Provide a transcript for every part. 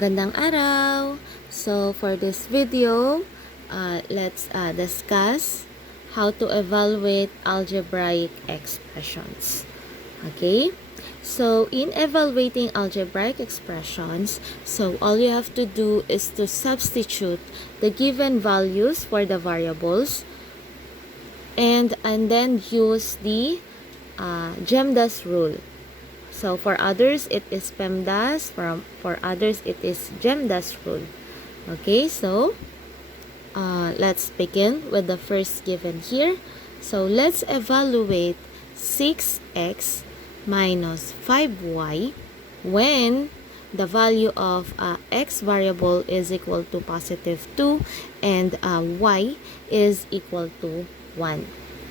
Magandang araw! So, for this video, let's discuss how to evaluate algebraic expressions. Okay? So, in evaluating algebraic expressions, so all you have to do is to substitute the given values for the variables and then use the GEMDAS rule. So for others, it is PEMDAS. For others, it is GEMDAS rule. Okay, so let's begin with the first given here. So let's evaluate 6x minus 5y when the value of x variable is equal to positive 2 and y is equal to 1.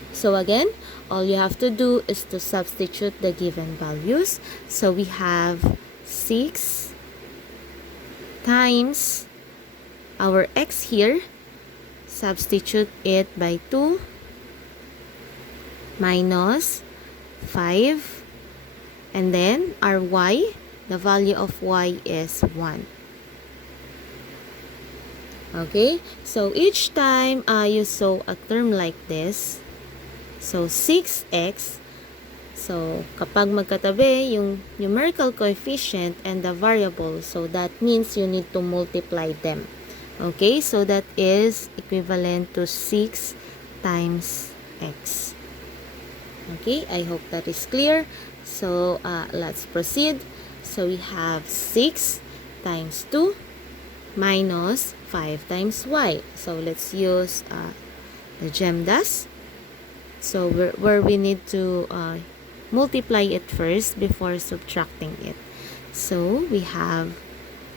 So again, all you have to do is to substitute the given values. So we have 6 times our x here. Substitute it by 2 minus 5. And then our y, the value of y is 1. Okay, so each time you saw a term like this, so 6x, so kapag magkatabi yung numerical coefficient and the variable, so that means you need to multiply them. Okay, so that is equivalent to 6 times x. Okay, I hope that is clear. So let's proceed. So we have 6 times 2 minus 5 times y. So let's use the GEMDAS. So where we need to multiply it first before subtracting it. So we have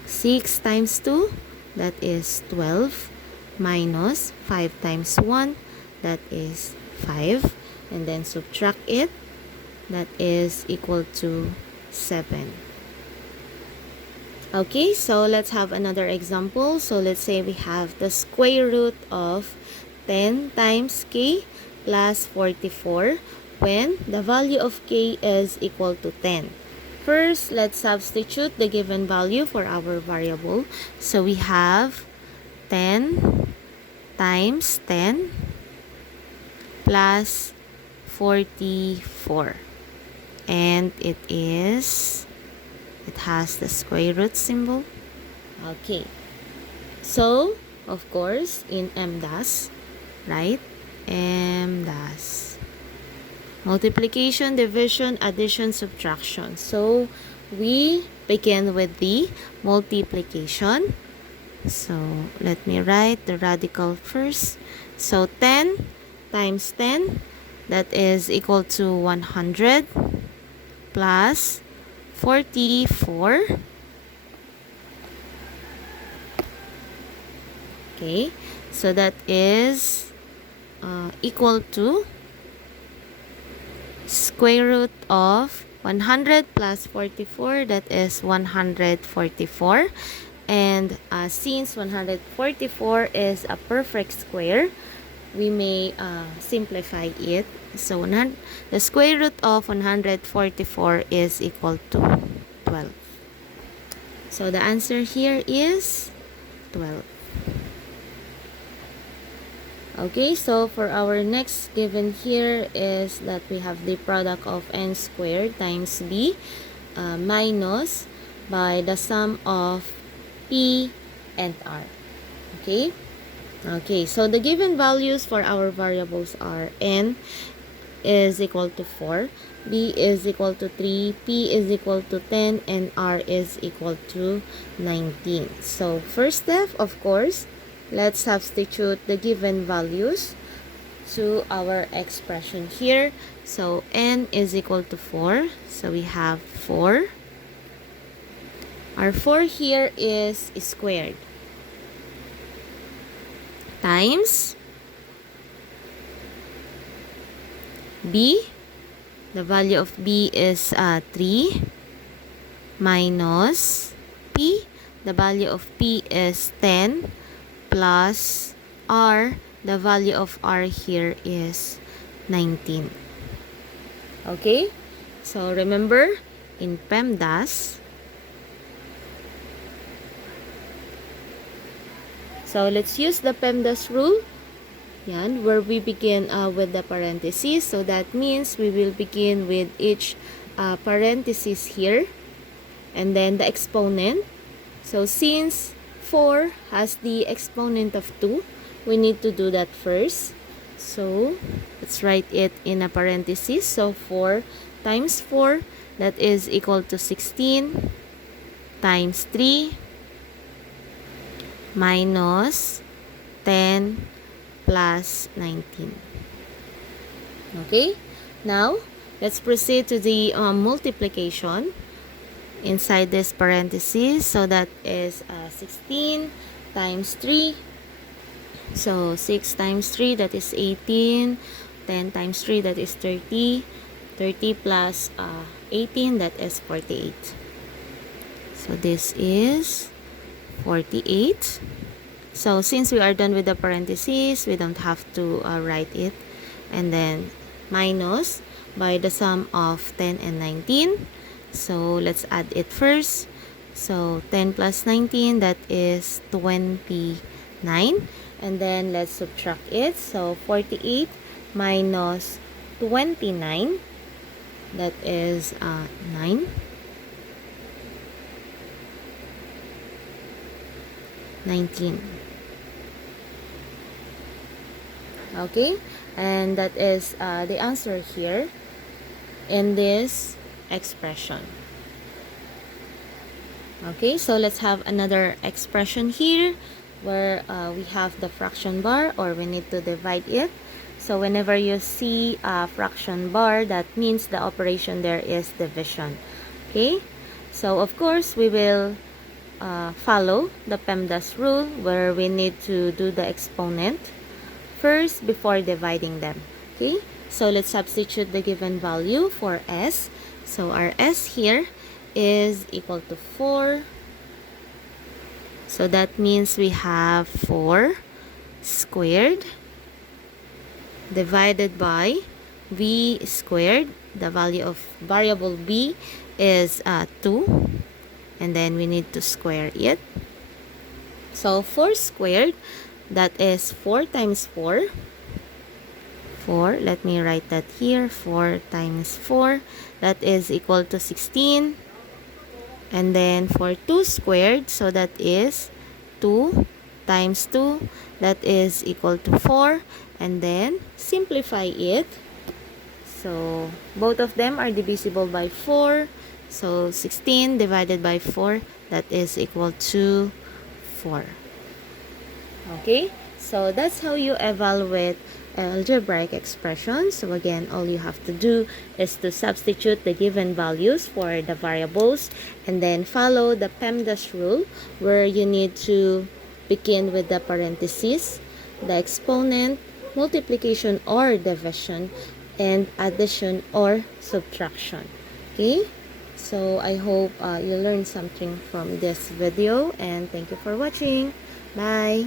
6 times 2, that is 12, minus 5 times 1, that is 5. And then subtract it, that is equal to 7. Okay, so let's have another example. So let's say we have the square root of 10 times k plus 44 when the value of k is equal to 10. First, let's substitute the given value for our variable. So we have 10 times 10 plus 44. And it has the square root symbol. Okay. So, of course, in MDAS, right? MDAS. Multiplication, division, addition, subtraction. So, we begin with the multiplication. So, let me write the radical first. So, 10 times 10, that is equal to 100 plus 44. Okay, so that is equal to square root of 100 plus 44, that is 144. And since 144 is a perfect square, we may simplify it. So the square root of 144 is equal to 12. So the answer here is 12. Okay, so for our next given here is that we have the product of n squared times b minus by the sum of p and r. Okay? Okay, so the given values for our variables are n is equal to 4, b is equal to 3, p is equal to 10, and r is equal to 19. So first step, of course, let's substitute the given values to our expression here. So n is equal to 4. So we have 4. Our 4 here is squared. Times b, the value of b is 3, minus p, the value of p is 10, plus r, the value of r here is 19. Okay, so remember in PEMDAS, So, let's use the PEMDAS rule. Yan, where we begin with the parentheses. So, that means we will begin with each parenthesis here. And then the exponent. So, since 4 has the exponent of 2, we need to do that first. So, let's write it in a parenthesis. So, 4 times 4, that is equal to 16 times 3 minus 10 plus 19. Okay? Now, let's proceed to the multiplication inside this parenthesis. So, that is 16 times 3. So, 6 times 3, that is 18. 10 times 3, that is 30. 30 plus 18, that is 48. So, this is 48. So, since we are done with the parentheses, we don't have to write it. And then, minus by the sum of 10 and 19. So, let's add it first. So, 10 plus 19, that is 29. And then, let's subtract it. So, 48 minus 29, that is 9. 19. Okay, and that is the answer here in this expression. Okay, so let's have another expression here where we have the fraction bar, or we need to divide it. So whenever you see a fraction bar, that means the operation there is division. Okay, so of course we will follow the PEMDAS rule, where we need to do the exponent first before dividing them. Okay, so let's substitute the given value for s. So our s here is equal to 4. So that means we have 4 squared divided by b squared. The value of variable b is 2. And then we need to square it. So 4 squared, that is 4 times 4. 4, let me write that here. 4 times 4, that is equal to 16. And then for 2 squared, so that is 2 times 2, that is equal to 4. And then simplify it. So both of them are divisible by 4. So 16 divided by 4, that is equal to 4. Okay, so that's how you evaluate algebraic expressions. So again, all you have to do is to substitute the given values for the variables and then follow the PEMDAS rule, where you need to begin with the parentheses, the exponent, multiplication or division, and addition or subtraction. Okay, so I hope you learned something from this video, and thank you for watching. Bye.